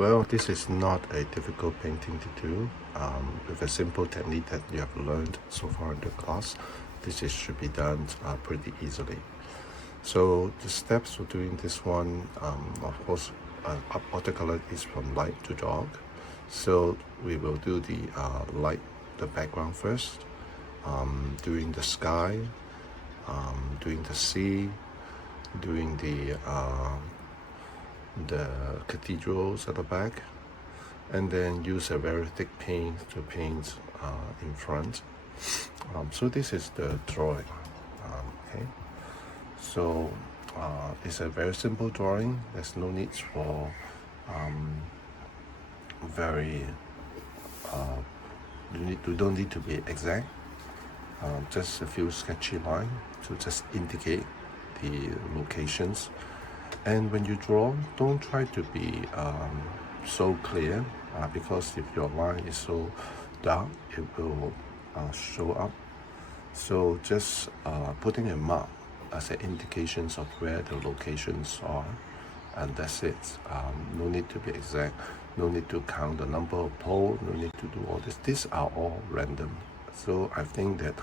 Well, this is not a difficult painting to do. With a simple technique that you have learned so far in the class, should be done pretty easily. So the steps for doing this one, of course, watercolor is from light to dark. So we will do the light, the background first, doing the sky, doing the sea, doing the cathedrals at the back, and then use a very thick paint to paint in front. So this is the drawing. Okay, so it's a very simple drawing. There's no need for very you don't need to be exact. Just a few sketchy lines to just indicate the locations. And when you draw, don't try to be so clear, because if your line is so dark, it will show up. So just putting a mark as an indications of where the locations are, and that's it. No need to be exact, no need to count the number of poles, no need to do all this. These are all random. So I think that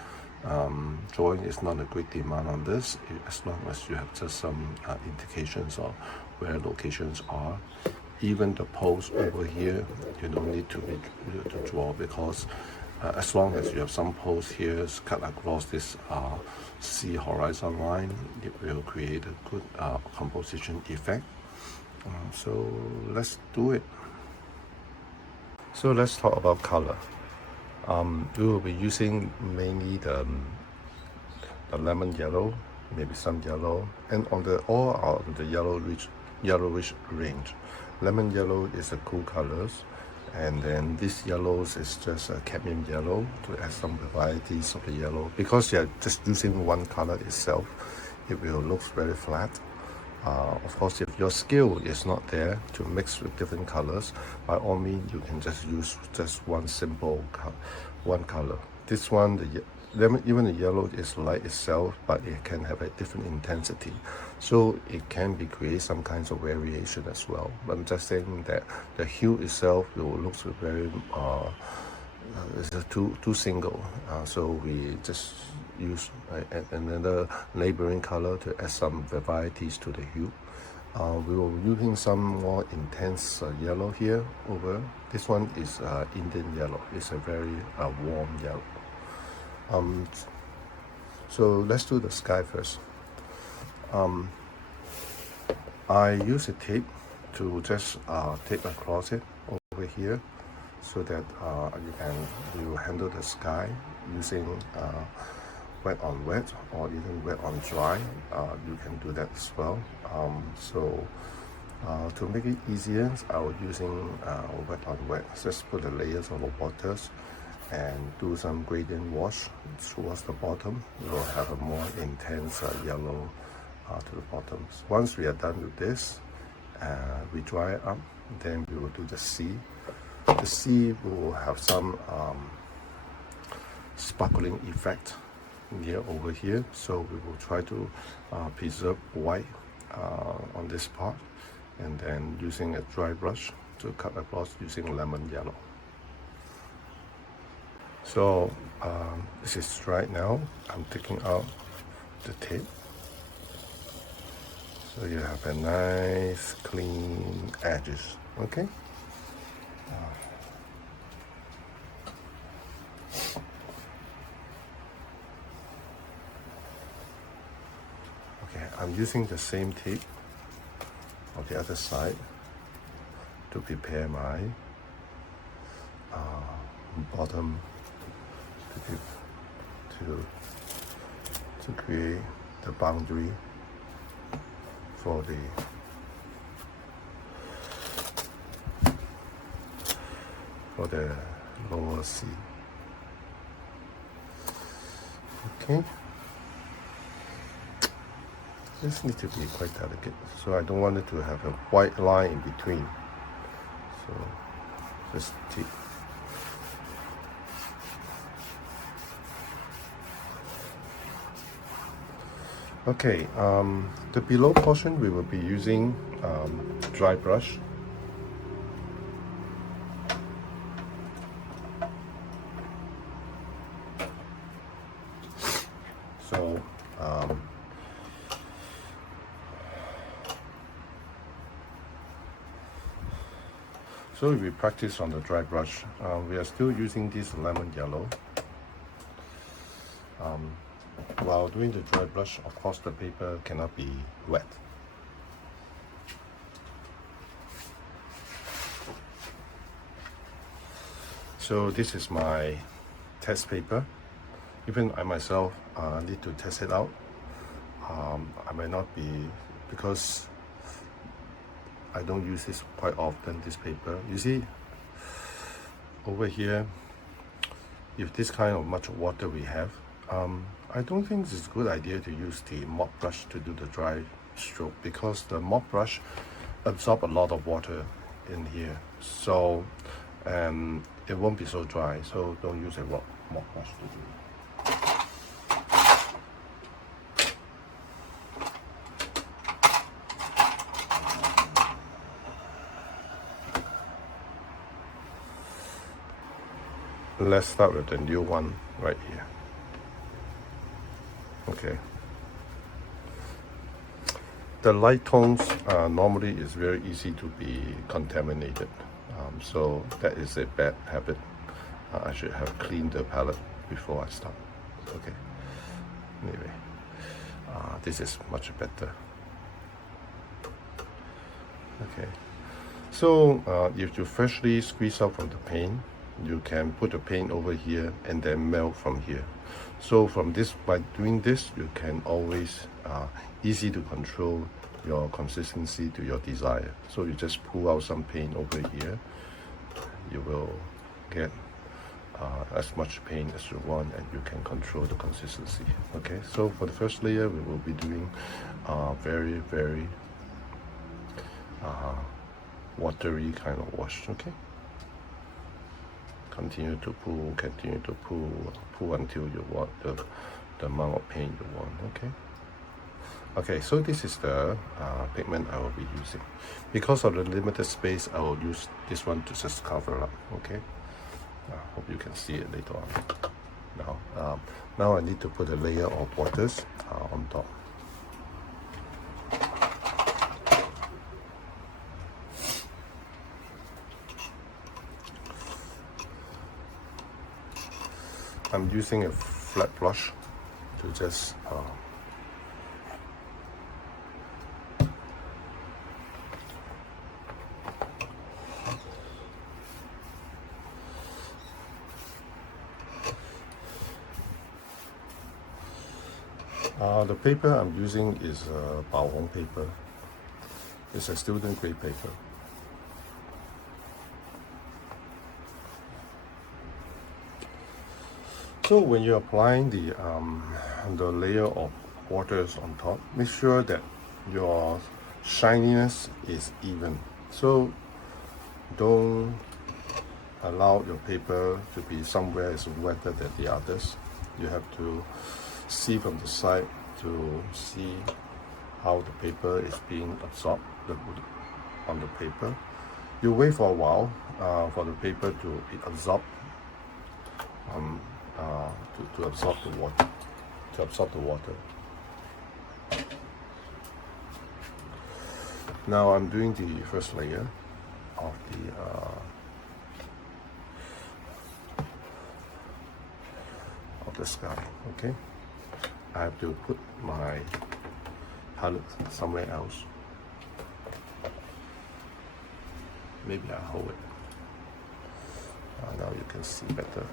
drawing is not a great demand on this, as long as you have just some indications of where locations are. Even the poles over here, you don't need to draw, because as long as you have some poles here cut across this sea horizon line, it will create a good composition effect. So let's do it. So let's talk about color. We will be using mainly the lemon yellow, maybe some yellow, and on the yellowish range. Lemon yellow is a cool colors, and then this yellows is just a cadmium yellow to add some varieties of the yellow. Because you're just using one color itself, it will look very flat. Of course, if your skill is not there to mix with different colors, by all means you can just use just one simple one color. This one, even the yellow is light itself, but it can have a different intensity, so it can be create some kinds of variation as well. But I'm just saying that the hue itself will look very it's too single, so we just use another neighboring color to add some varieties to the hue. We will be using some more intense yellow here over. This one is Indian yellow. It's a very warm yellow. So let's do the sky first. I use a tape to just tape across it over here, so that you handle the sky using wet on wet, or even wet on dry. You can do that as well. To make it easier, I was using wet on wet. Just put the layers of the waters and do some gradient wash towards the bottom. We will have a more intense yellow to the bottom. Once we are done with this, we dry it up, then we will do the sea. The sea will have some sparkling effect over here, so we will try to preserve white on this part, and then using a dry brush to cut across using lemon yellow. So this is dry now. I'm taking out the tape, so you have a nice clean edges. Okay. I'm using the same tape on the other side to prepare my bottom to create the boundary for the lower sea. Okay. This needs to be quite delicate, so I don't want it to have a white line in between. So just tape. Okay, the below portion we will be using dry brush. So so if we practice on the dry brush, we are still using this lemon yellow. While doing the dry brush, of course the paper cannot be wet. So this is my test paper. Even I myself need to test it out. I may not be, because I don't use this quite often, this paper. You see, over here, if this kind of much water we have, I don't think it's a good idea to use the mop brush to do the dry stroke, because the mop brush absorbs a lot of water in here. So it won't be so dry, so don't use a mop brush to do it. Let's start with the new one right here. Okay. The light tones normally is very easy to be contaminated. So that is a bad habit. I should have cleaned the palette before I start. Okay. Anyway, this is much better. Okay. So if you freshly squeeze out from the paint, you can put the paint over here and then melt from here. So from this, by doing this, you can always easy to control your consistency to your desire. So you just pull out some paint over here. You will get as much paint as you want, and you can control the consistency. Okay, so for the first layer, we will be doing very watery kind of wash. Okay, continue to pull until you want the amount of paint you want. Okay, so this is the pigment I will be using. Because of the limited space, I will use this one to just cover up. Okay, I hope you can see it later on. Now I need to put a layer of waters on top. I'm using a flat brush to just the paper I'm using is Baohong paper. It's a student grade paper. So when you're applying the layer of waters on top, make sure that your shininess is even. So don't allow your paper to be somewhere is wetter than the others. You have to see from the side to see how the paper is being absorbed on the paper. You wait for a while for the paper to absorb to absorb the water. Now I'm doing the first layer of the sky. Okay, I have to put my palette somewhere else. Maybe I'll hold it. Now you can see better.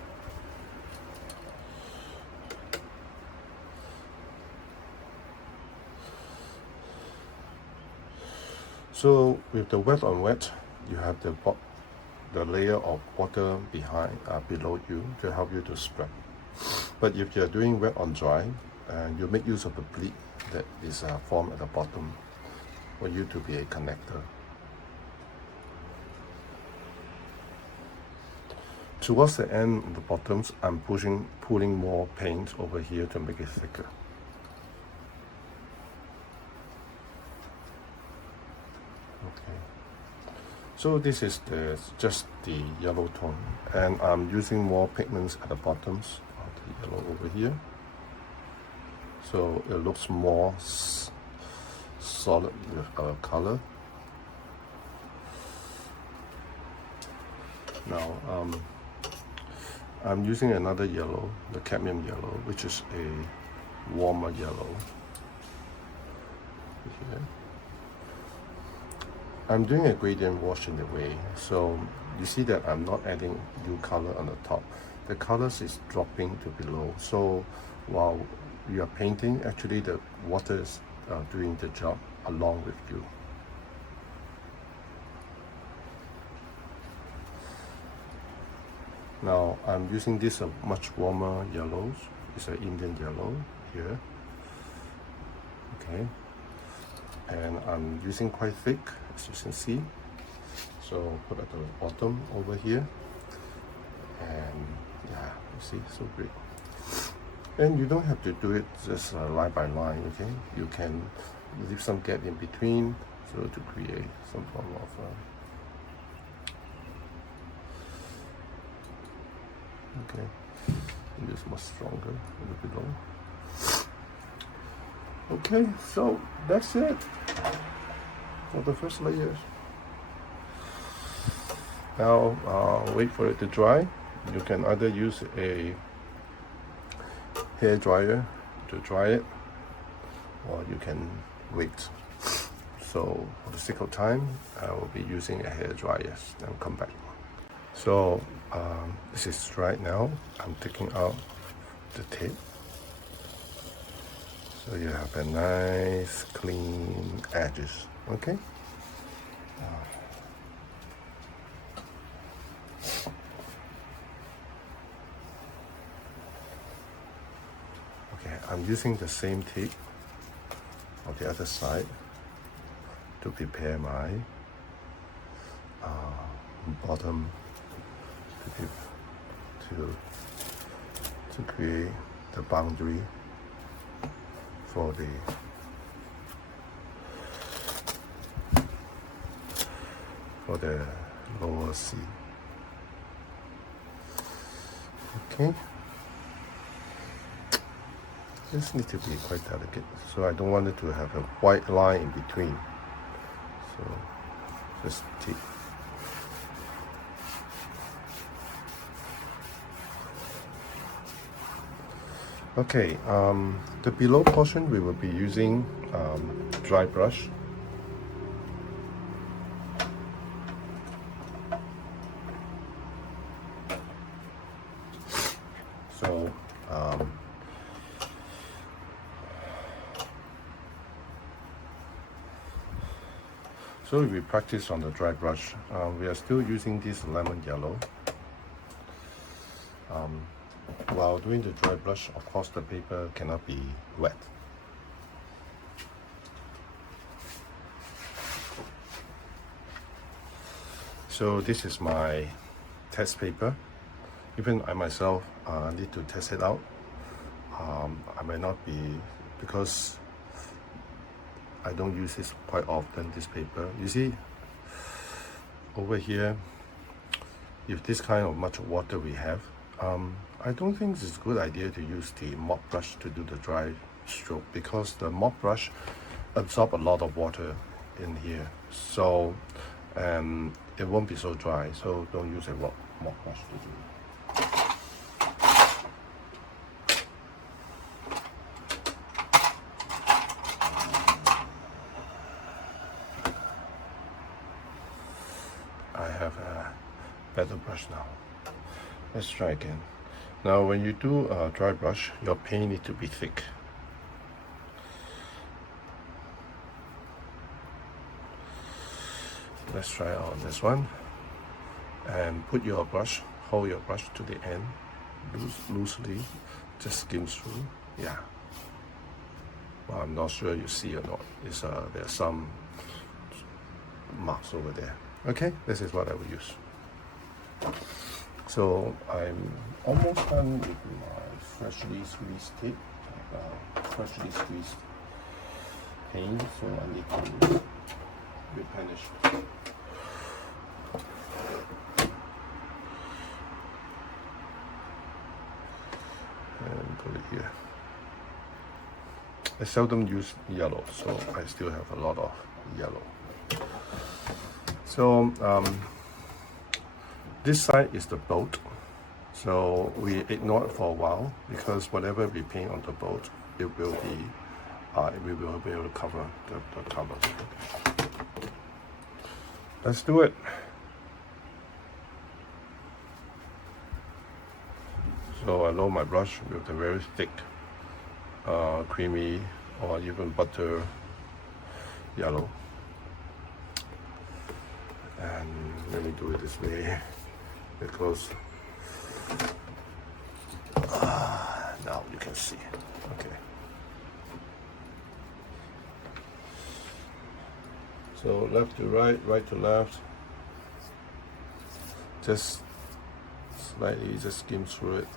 So with the wet on wet, you have the layer of water below you to help you to spread. But if you're doing wet on dry, you make use of the bleed that is formed at the bottom for you to be a connector. Towards the end of the bottoms, I'm pulling more paint over here to make it thicker. Okay. So this is just the yellow tone, and I'm using more pigments at the bottoms of the yellow over here. so it looks more solid with our color. Now I'm using another yellow, the cadmium yellow, which is a warmer yellow. Here. I'm doing a gradient wash in the way, so you see that I'm not adding new color on the top. The colors is dropping to below, so while you are painting, actually the water is doing the job along with you. Now I'm using this much warmer yellows. It's an Indian yellow here. Okay, and I'm using quite thick, as you can see. So put at the bottom over here, and yeah, you see, so great. And you don't have to do it just line by line, okay? You can leave some gap in between, so to create some form of okay, and it's much stronger a little below. Okay, so that's it for the first layer. Now wait for it to dry. You can either use a hair dryer to dry it, or you can wait. So for the sake of time, I will be using a hair dryer. Then come back. So this is dried now. I'm taking out the tape. So you have a nice clean edges, okay? Okay, I'm using the same tape on the other side to prepare my bottom to create the boundary for the lower C. Okay. This needs to be quite delicate, so I don't want it to have a white line in between. So just take. Okay, the below portion we will be using dry brush. So we practice on the dry brush. We are still using this lemon yellow. While doing the dry brush, of course the paper cannot be wet. So this is my test paper. Even I myself need to test it out. I may not be, because I don't use this quite often, this paper. You see, over here, if this kind of much water we have, I don't think it's a good idea to use the mop brush to do the dry stroke, because the mop brush absorbs a lot of water in here. So it won't be so dry, so don't use a mop brush to do it. I have a better brush now. Let's try again. Now when you do a dry brush, your paint needs to be thick. Let's try on this one. And put your brush, hold your brush to the end, loosely, just skim through. Yeah. Well, I'm not sure you see or not. There's some marks over there. Okay, this is what I will use. So I'm almost done with my freshly squeezed tape, freshly squeezed paint, so I need to replenish. And put it here. I seldom use yellow, so I still have a lot of yellow. So this side is the boat. So we ignore it for a while because whatever we paint on the boat, it will be, we will be able to cover the colors. Let's do it. So I load my brush with a very thick, creamy, or even butter yellow. And let me do it this way, because now you can see. Okay. So left to right, right to left. Just slightly just skim through it.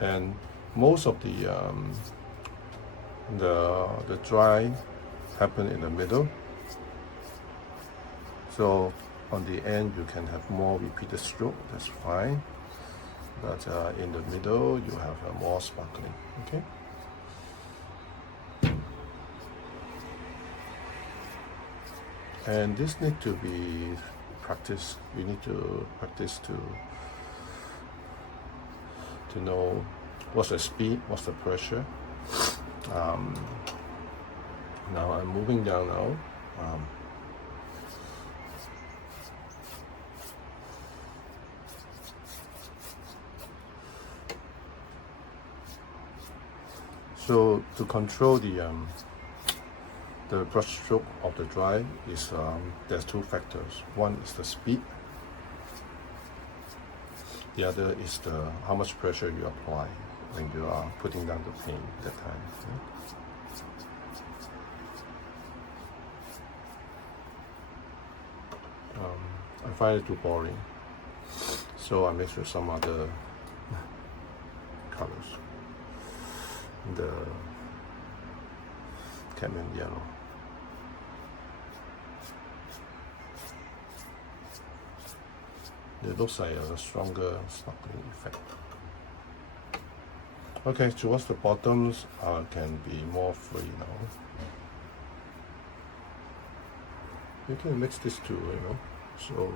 And most of the dry happen in the middle. So on the end you can have more repeated stroke, that's fine. But in the middle you have more sparkling, okay? And this need to be practiced. You need to practice to know what's the speed, what's the pressure. Now I'm moving down now. So to control the brush stroke of the dry is there's two factors. One is the speed. The other is how much pressure you apply when you are putting down the paint that time. I find it too boring, so I mix with some other colors. The cadmium yellow. It looks like a stronger sparkling effect. Okay, towards the bottoms can be more free now. You can mix this too, so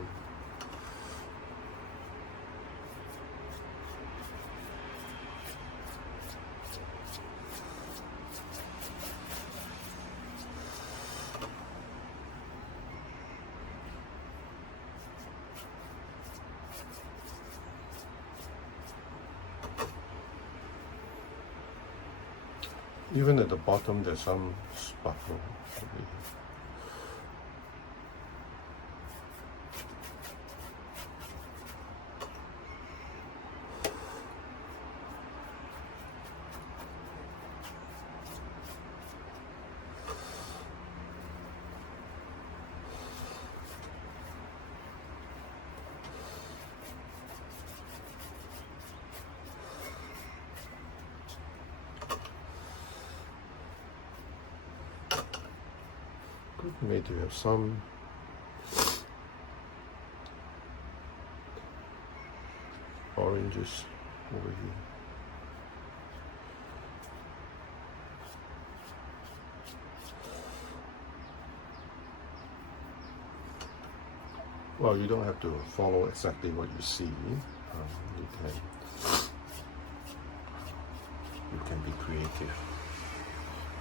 even at the bottom there's some sparkle. Maybe have some oranges over here. Well, you don't have to follow exactly what you see. You can be creative,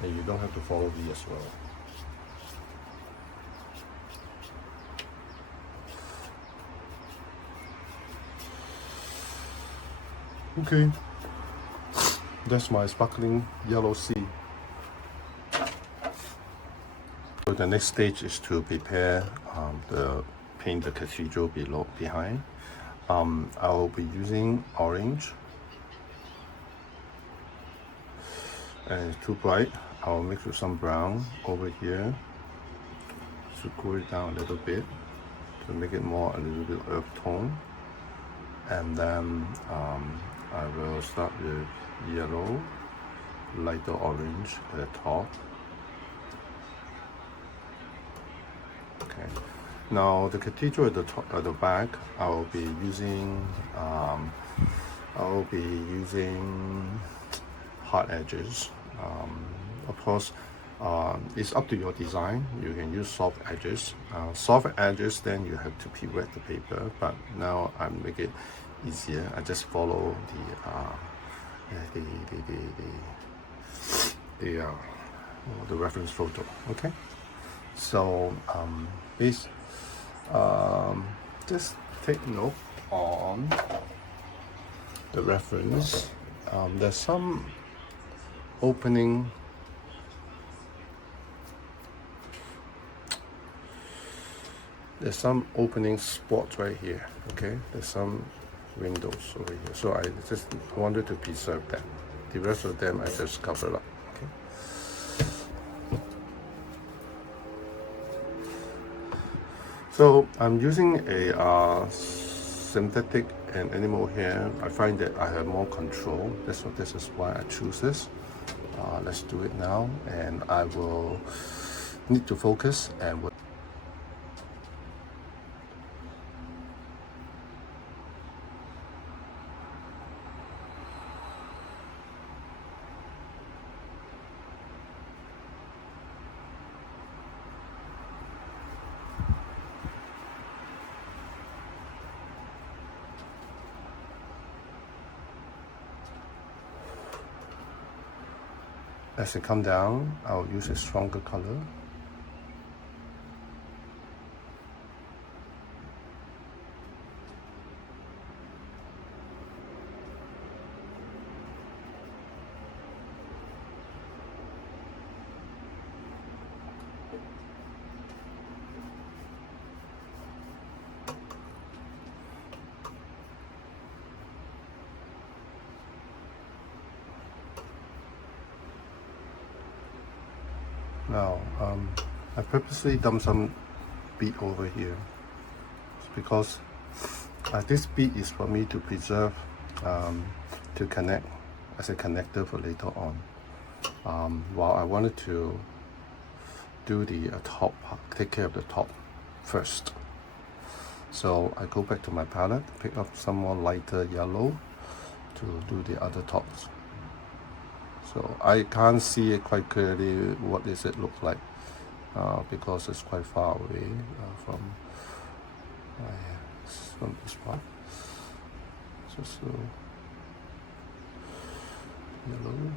and you don't have to follow me as well. Okay, that's my sparkling yellow sea. So the next stage is to prepare paint the cathedral behind. I will be using orange, and it's too bright. I'll mix with some brown over here to cool it down a little bit to make it more a little bit earth tone, and then I will start with yellow, lighter orange at the top. Okay. Now the cathedral at the back, I will be using hard edges. Of course, it's up to your design. You can use soft edges. Soft edges, then you have to pre-wet the paper. But now I make it easier. I just follow the reference photo. Okay. So please just take note on the reference. There's some opening. There's some opening spots right here. Okay, there's some windows over here. So I just wanted to preserve that. The rest of them I just covered up. Okay. So I'm using a synthetic and animal hair. I find that I have more control. This is why I choose this. Let's do it now, and I will need to focus and. As it comes down, I'll use a stronger color. Now, I purposely dumped some bead over here because this bead is for me to preserve, to connect as a connector for later on. While I wanted to do the top part, take care of the top first. So I go back to my palette, pick up some more lighter yellow to do the other tops. So I can't see it quite clearly. What does it look like? Because it's quite far away from this part. So yellow.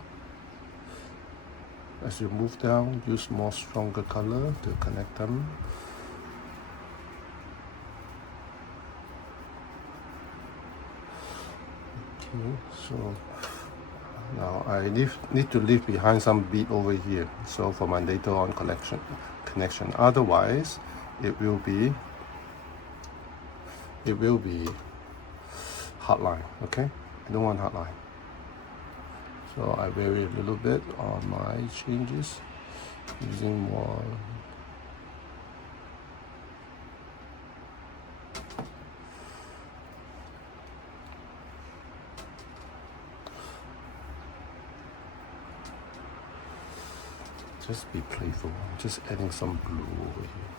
As you move down, use more stronger color to connect them. Okay, so. Now I need to leave behind some bead over here, so for my later on connection. Otherwise, it will be hard line. Okay, I don't want hard line. So I vary a little bit on my changes, using more. Just be playful. Just adding some blue over here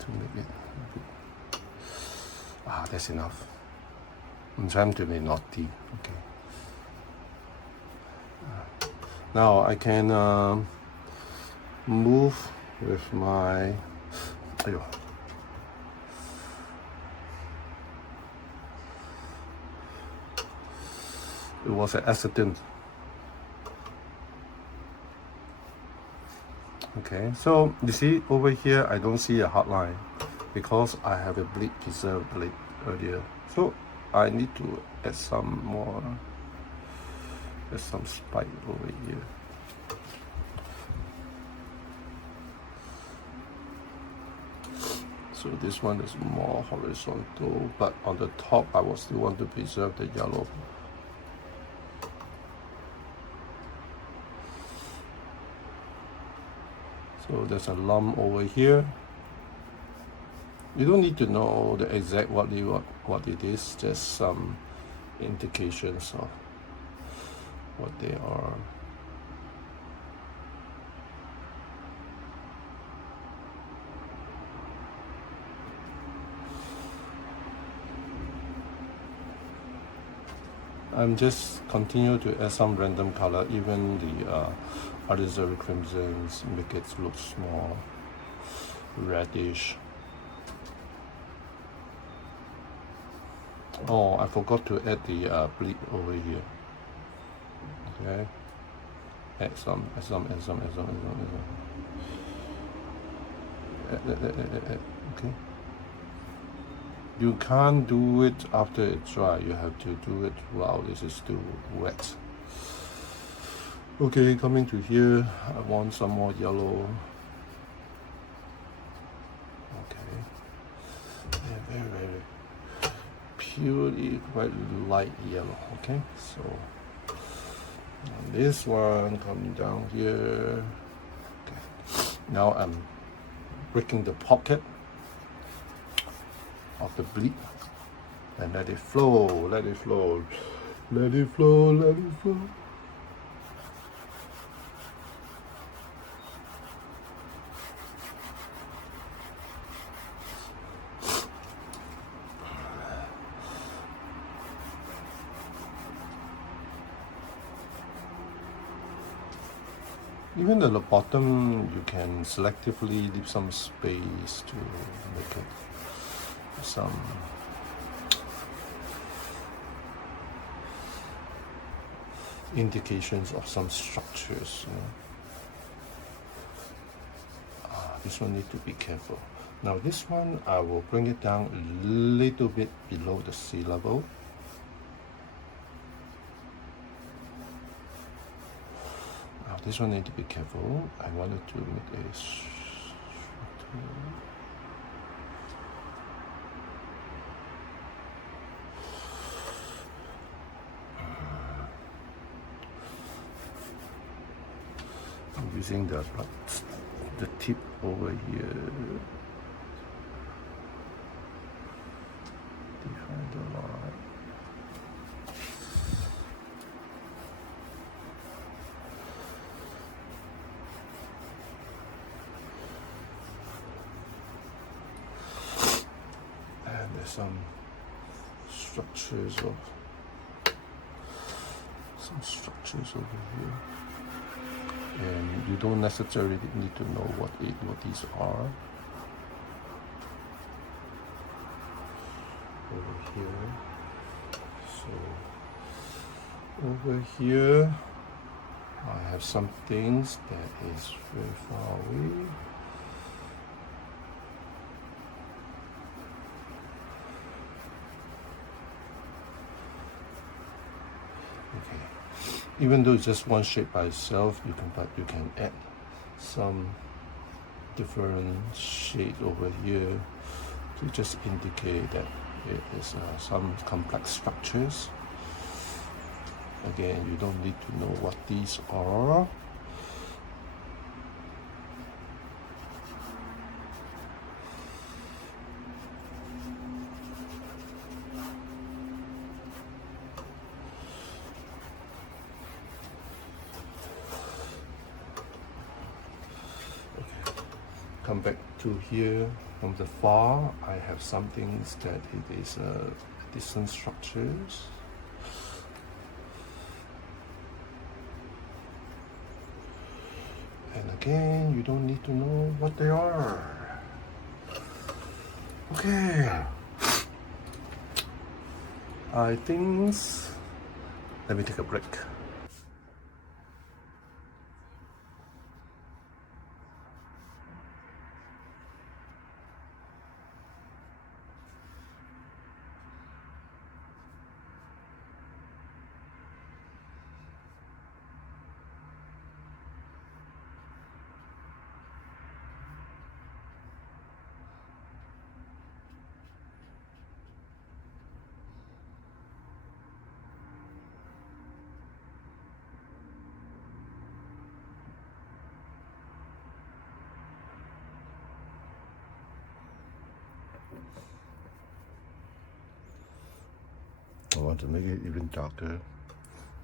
to make it. That's enough. I'm trying to be naughty. Okay. Now I can move with my. It was an accident. Okay, so you see over here, I don't see a hard line because I have a bleed preserved earlier. So I need to add some more, some spike over here. So this one is more horizontal, but on the top, I will still want to preserve the yellow. So there's a lump over here. You don't need to know the exact what it is, just some indications of what they are. I'm just continue to add some random color, even the alizarin crimsons, make it look more reddish. Oh, I forgot to add the bleed over here. Okay, add some. Add. Okay. You can't do it after it's dry. You have to do it while this is still wet. Okay, coming to here, I want some more yellow. Okay, yeah, very purely quite light yellow. Okay, so this one coming down here. Okay, now I'm breaking the pocket of the bleed and let it flow. Even at the bottom, you can selectively leave some space to make it some indications of some structures. This one need to be careful. Now this one, I will bring it down a little bit below the sea level. Now this one need to be careful. I wanted to make a structure. I'm using the tip over here. Define the line. And there's some structures over here. And you don't necessarily need to know what these are. Over here. So over here, I have some things that is very far away. Okay. Even though it's just one shape by itself, you can add some different shade over here to just indicate that it is some complex structures. Again, you don't need to know what these are. Come back to here. From the far, I have some things that it is distant structures. And again, you don't need to know what they are. Okay. I think let me take a break. I want to make it even darker.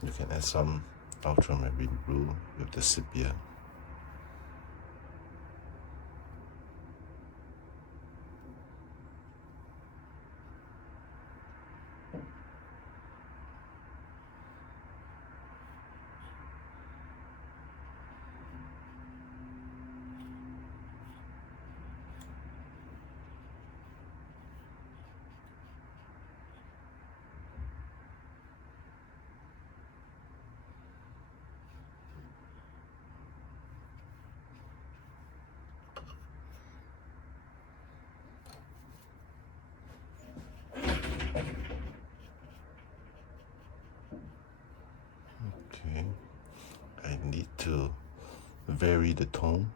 You can add some ultramarine blue with the sepia. to vary the tone.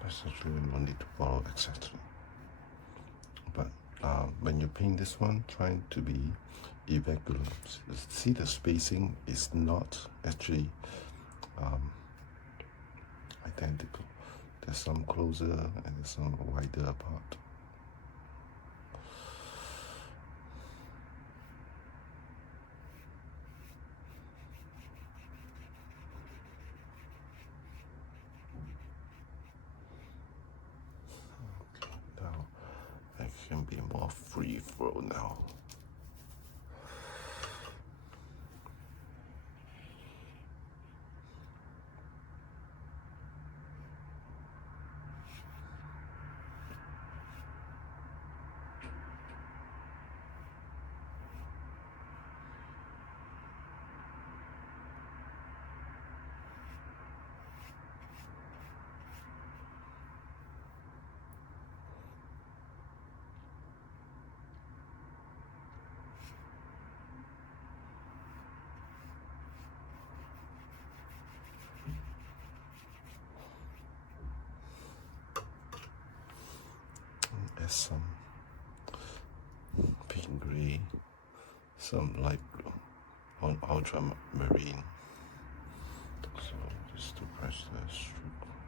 That's actually no need to follow exactly. But when you paint this one, trying to be irregular. See, the spacing is not actually identical. There's some closer and there's some wider apart. Now I can be more free flow now. There's some pink gray, some light blue on ultramarine. So just to press the stroke.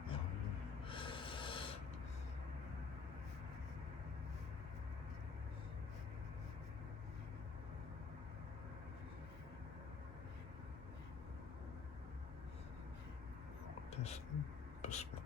Yeah. There's perspective.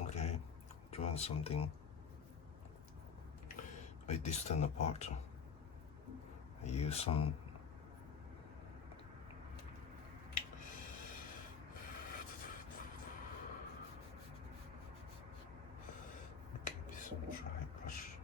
Okay, draw something a distant apart. I use some some dry brush.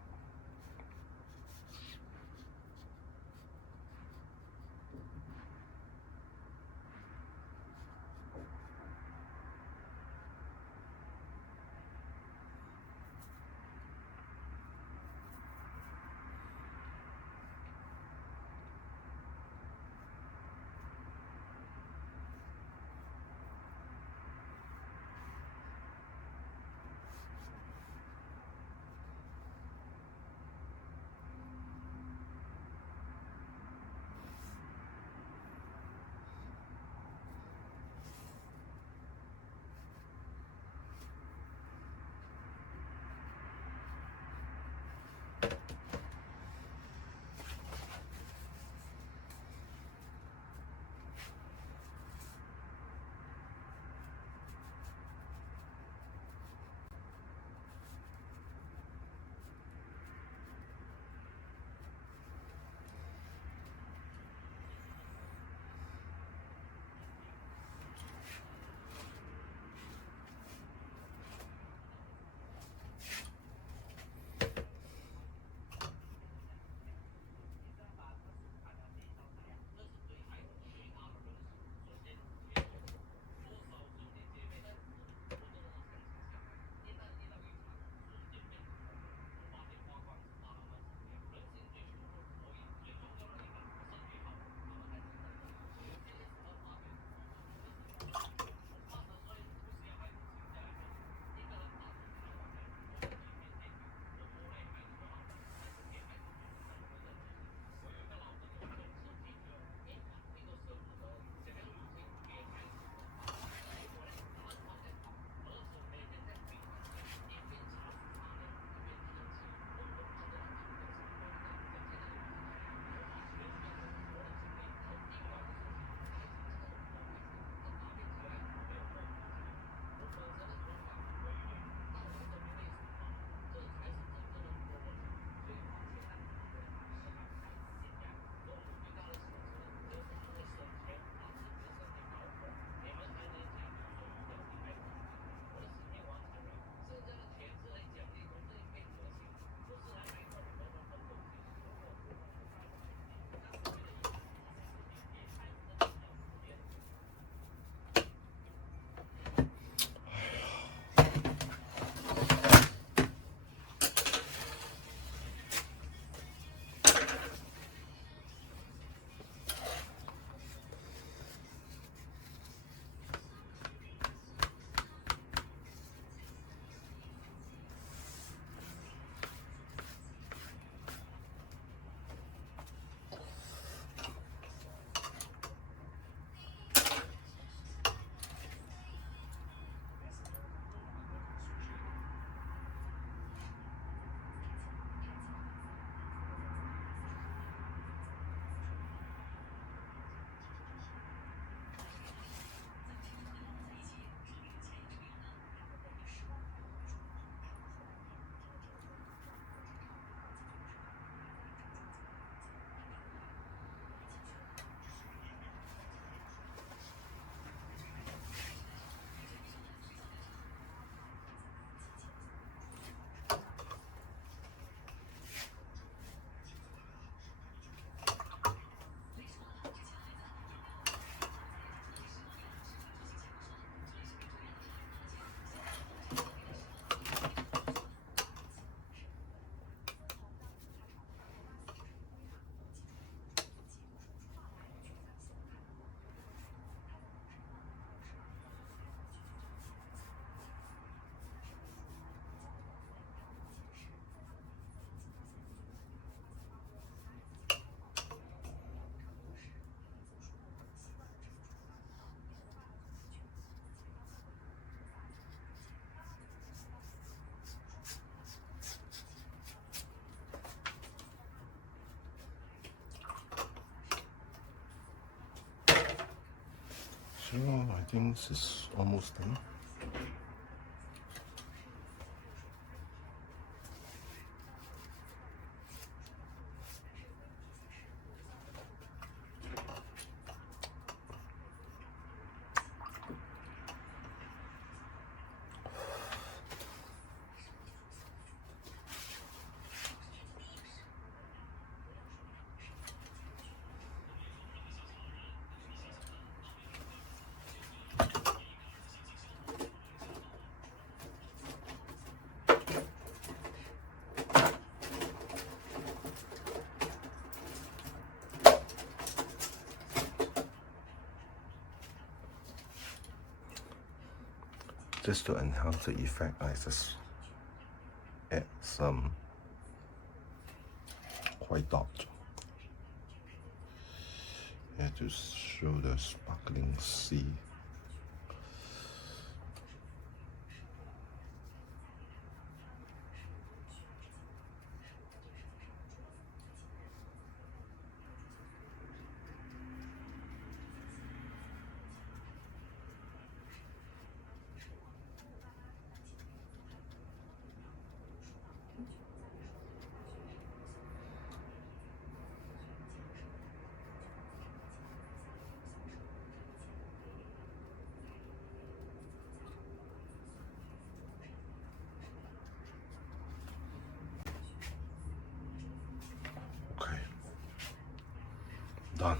So I think this is almost done. Just to enhance the effect, I just add some white dot here to show the sparkling sea. Okay, done.